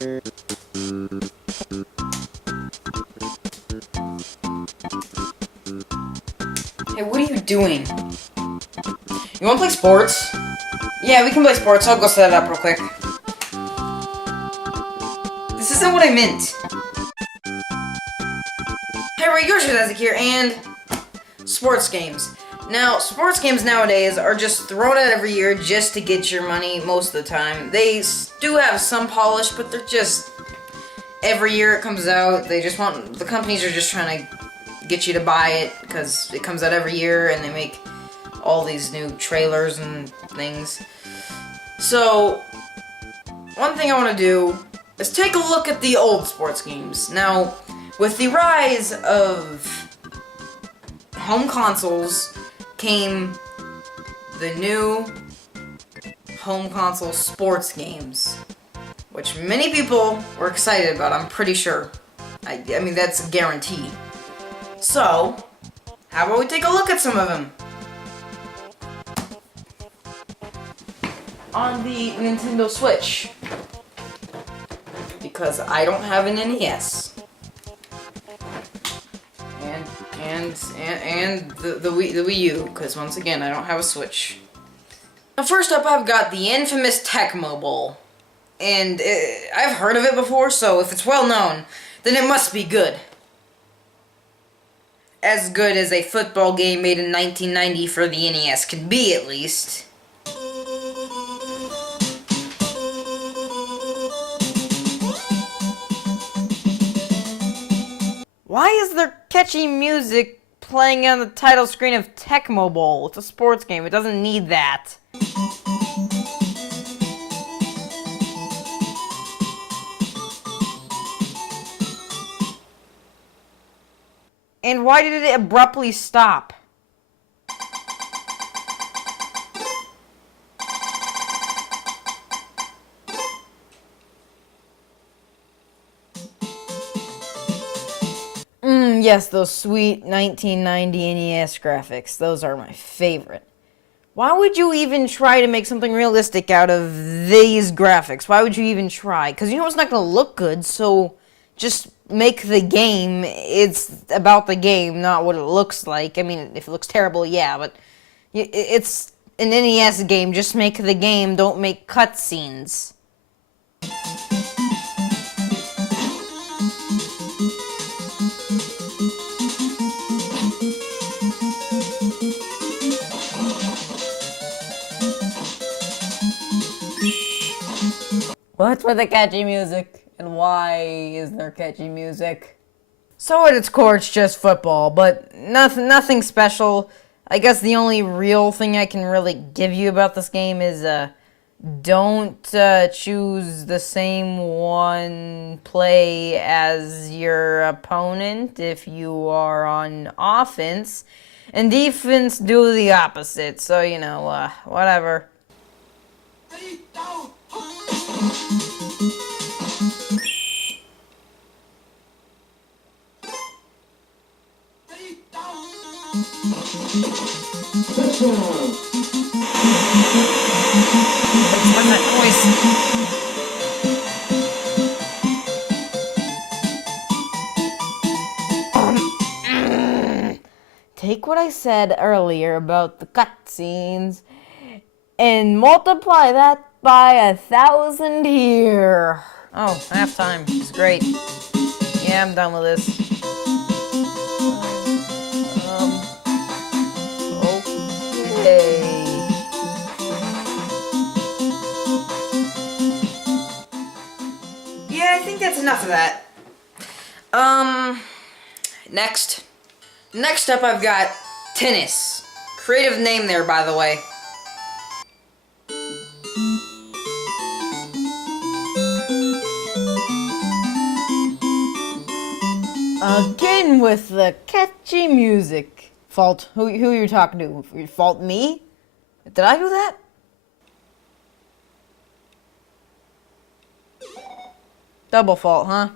Hey, what are you doing? You wanna play sports? Yeah, we can play sports. I'll go set it up real quick. This isn't what I meant. Hey, Ray, yours is Isaac here, and sports games. Now, sports games nowadays are just thrown out every year just to get your money most of the time. They do have some polish, but they're just... Every year it comes out, they just want... The companies are just trying to get you to buy it, because it comes out every year, and they make all these new trailers and things. So, one thing I want to do is take a look at the old sports games. Now, with the rise of home consoles came the new home console sports games, which many people were excited about, I'm pretty sure. I mean, that's a guarantee. So, how about we take a look at some of them? On the Nintendo Switch, because I don't have an NES, and the Wii U, because once again I don't have a Switch. Now, first up, I've got the infamous Tecmo Bowl, and I've heard of it before, so if it's well known, then it must be good. As good as a football game made in 1990 for the NES can be, at least. Why is there catchy music playing on the title screen of Tecmo Bowl? It's a sports game, it doesn't need that. And why did it abruptly stop? Yes, those sweet 1990 NES graphics. Those are my favorite. Why would you even try to make something realistic out of these graphics? Why would you even try? Because you know it's not going to look good, so just make the game. It's about the game, not what it looks like. I mean, if it looks terrible, yeah, but it's an NES game. Just make the game, don't make cutscenes. What's with the catchy music? And why is there catchy music? So at its core, it's just football, but nothing special. I guess the only real thing I can really give you about this game is, don't choose the same one play as your opponent if you are on offense, and defense do the opposite, so, you know, whatever. What's that noise? Take what I said earlier about the cutscenes and multiply that by 1,000 here. Oh, halftime. It's great. Yeah, I'm done with this. Okay. Yeah, I think that's enough of that. Next up I've got tennis. Creative name there, by the way. Again with the catchy music. Fault. Who are you talking to? Fault me? Did I do that? Double fault, huh?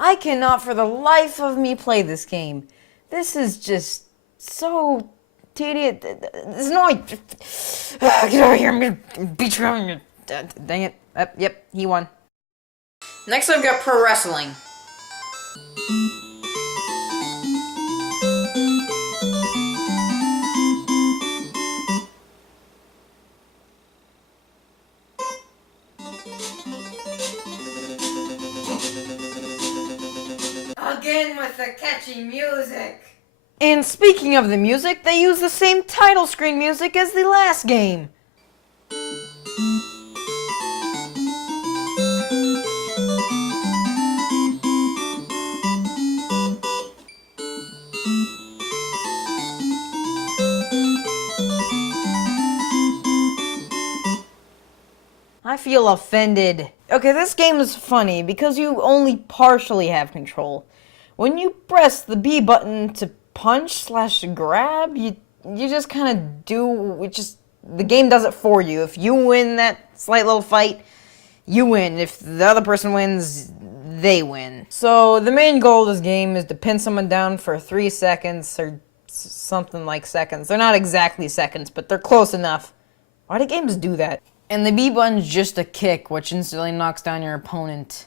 I cannot for the life of me play this game. This is just so tedious. It's annoying. Get over here, I'm gonna beat you around. Dang it. Yep, he won. Next I've got pro wrestling. Again with the catchy music. And speaking of the music, they use the same title screen music as the last game. I feel offended. Okay, this game is funny because you only partially have control. When you press the B button to punch/grab, you just kind of do, the game does it for you. If you win that slight little fight, you win. If the other person wins, they win. So the main goal of this game is to pin someone down for 3 seconds or something like seconds. They're not exactly seconds, but they're close enough. Why do games do that? And the B button's just a kick, which instantly knocks down your opponent.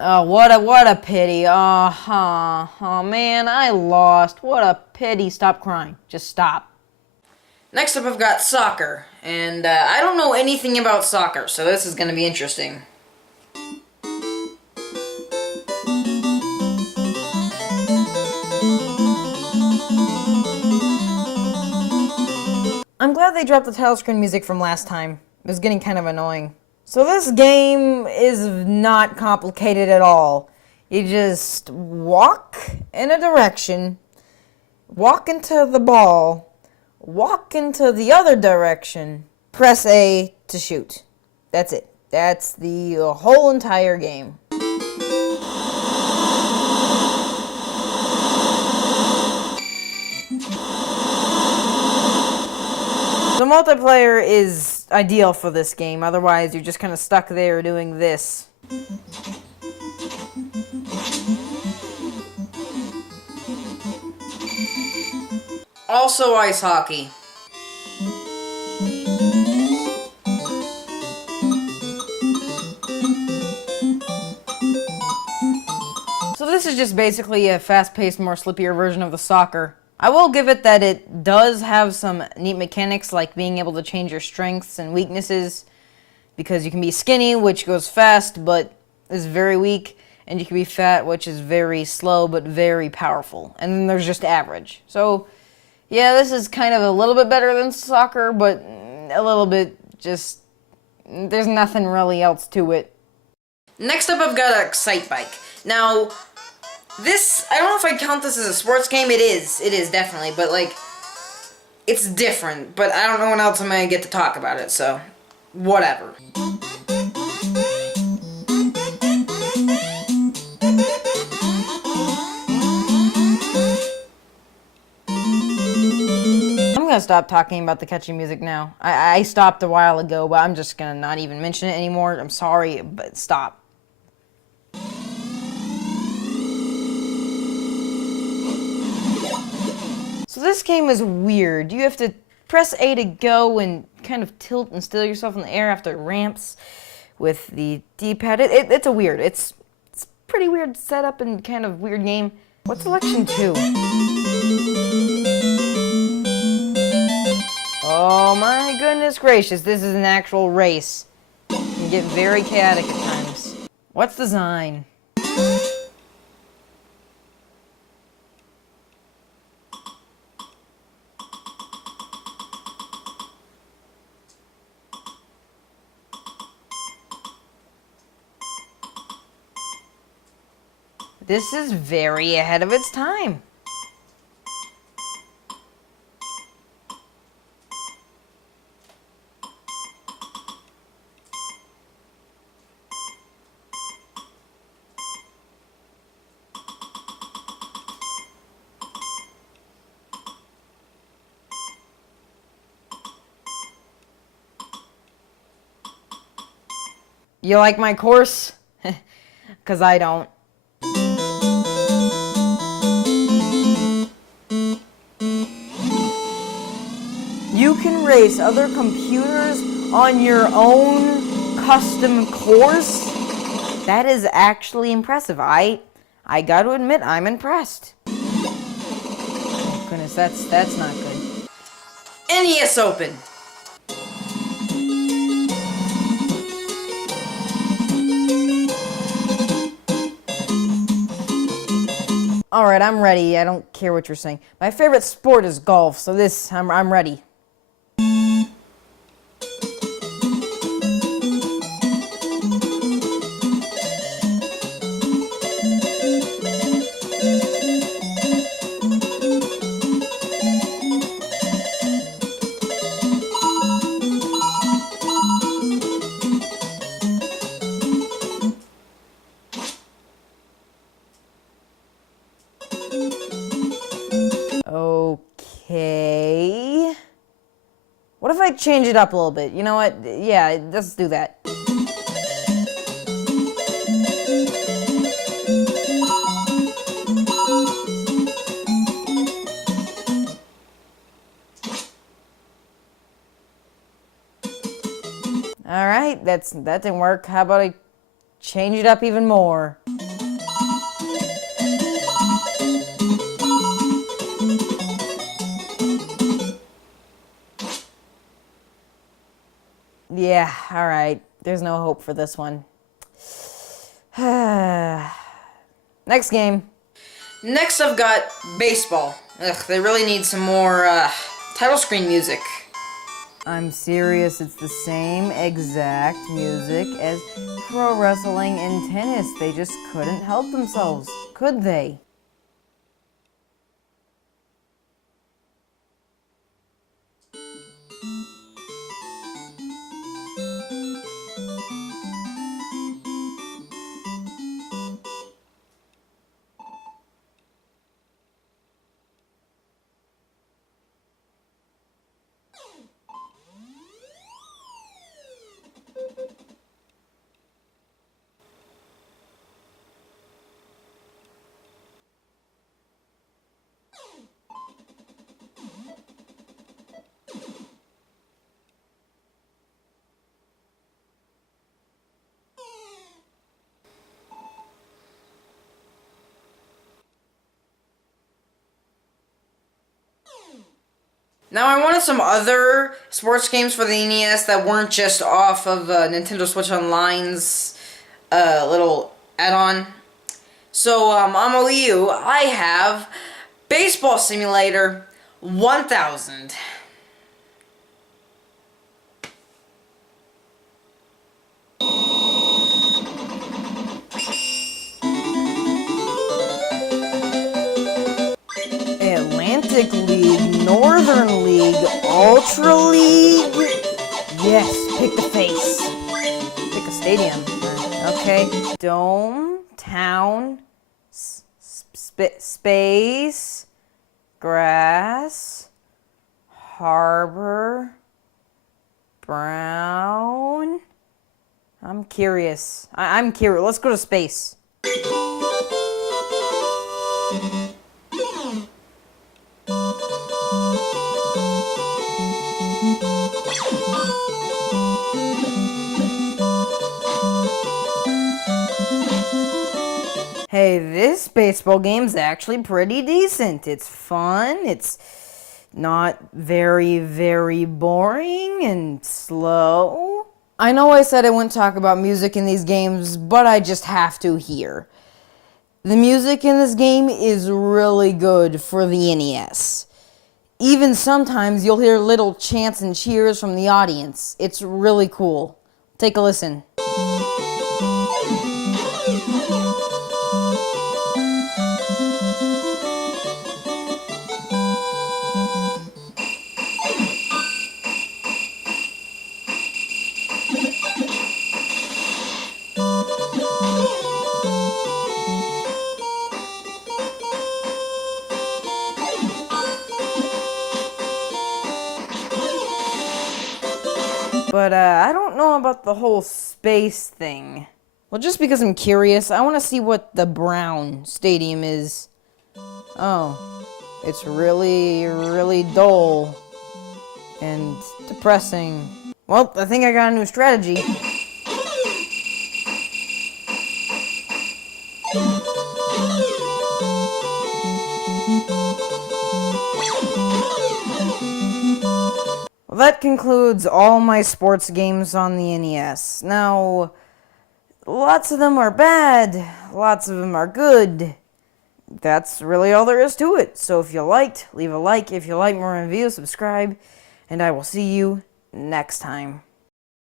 Oh, what a pity. Oh man, I lost. What a pity. Stop crying. Just stop. Next up, I've got soccer, and I don't know anything about soccer, so this is going to be interesting. I'm glad they dropped the title screen music from last time. It was getting kind of annoying. So this game is not complicated at all. You just walk in a direction, walk into the ball, walk into the other direction, press A to shoot. That's it. That's the whole entire game. The multiplayer is ideal for this game, otherwise you're just kind of stuck there doing this. Also ice hockey. So this is just basically a fast-paced, more slippier version of the soccer. I will give it that it does have some neat mechanics, like being able to change your strengths and weaknesses, because you can be skinny, which goes fast but is very weak, and you can be fat, which is very slow but very powerful. And then there's just average. So yeah, this is kind of a little bit better than soccer, but a little bit just, there's nothing really else to it. Next up, I've got Excitebike. Now, this, I don't know if I'd count this as a sports game. It is definitely, but like, it's different. But I don't know when else I'm gonna get to talk about it, so whatever. I'm gonna stop talking about the catchy music now. I stopped a while ago, but I'm just gonna not even mention it anymore. I'm sorry, but stop. So this game is weird. You have to press A to go and kind of tilt and steal yourself in the air after ramps with the D-pad. It's a weird. It's pretty weird setup and kind of weird game. What's selection 2? Oh my goodness gracious, this is an actual race. You can get very chaotic at times. What's design? This is very ahead of its time. You like my course? 'Cause I don't. You can race other computers on your own custom course? That is actually impressive. I got to admit, I'm impressed. Oh, goodness, that's not good. NES Open. Alright, I'm ready. I don't care what you're saying. My favorite sport is golf, so I'm ready. Okay. What if I change it up a little bit? You know what? Yeah, let's do that. Alright, that didn't work. How about I change it up even more? Yeah, alright. There's no hope for this one. Next game. Next I've got baseball. Ugh, they really need some more title screen music. I'm serious, it's the same exact music as pro wrestling and tennis. They just couldn't help themselves, could they? Now I wanted some other sports games for the NES that weren't just off of Nintendo Switch Online's little add-on. So on my Wii U, I have Baseball Simulator 1000. Atlantic League, Northern League, Ultra League. Yes, pick the face. Pick a stadium. Okay. Dome, town, space, grass, harbor, brown. I'm curious. I'm curious. Let's go to space. Hey, this baseball game's actually pretty decent. It's fun, it's not very, very boring and slow. I know I said I wouldn't talk about music in these games, but I just have to here. The music in this game is really good for the NES. Even sometimes you'll hear little chants and cheers from the audience. It's really cool. Take a listen. But I don't know about the whole space thing. Well, just because I'm curious, I want to see what the brown stadium is. Oh, it's really, really dull and depressing. Well, I think I got a new strategy. Well, that concludes all my sports games on the NES. Now, lots of them are bad, lots of them are good. That's really all there is to it. So if you liked, leave a like. If you like more reviews, subscribe. And I will see you next time.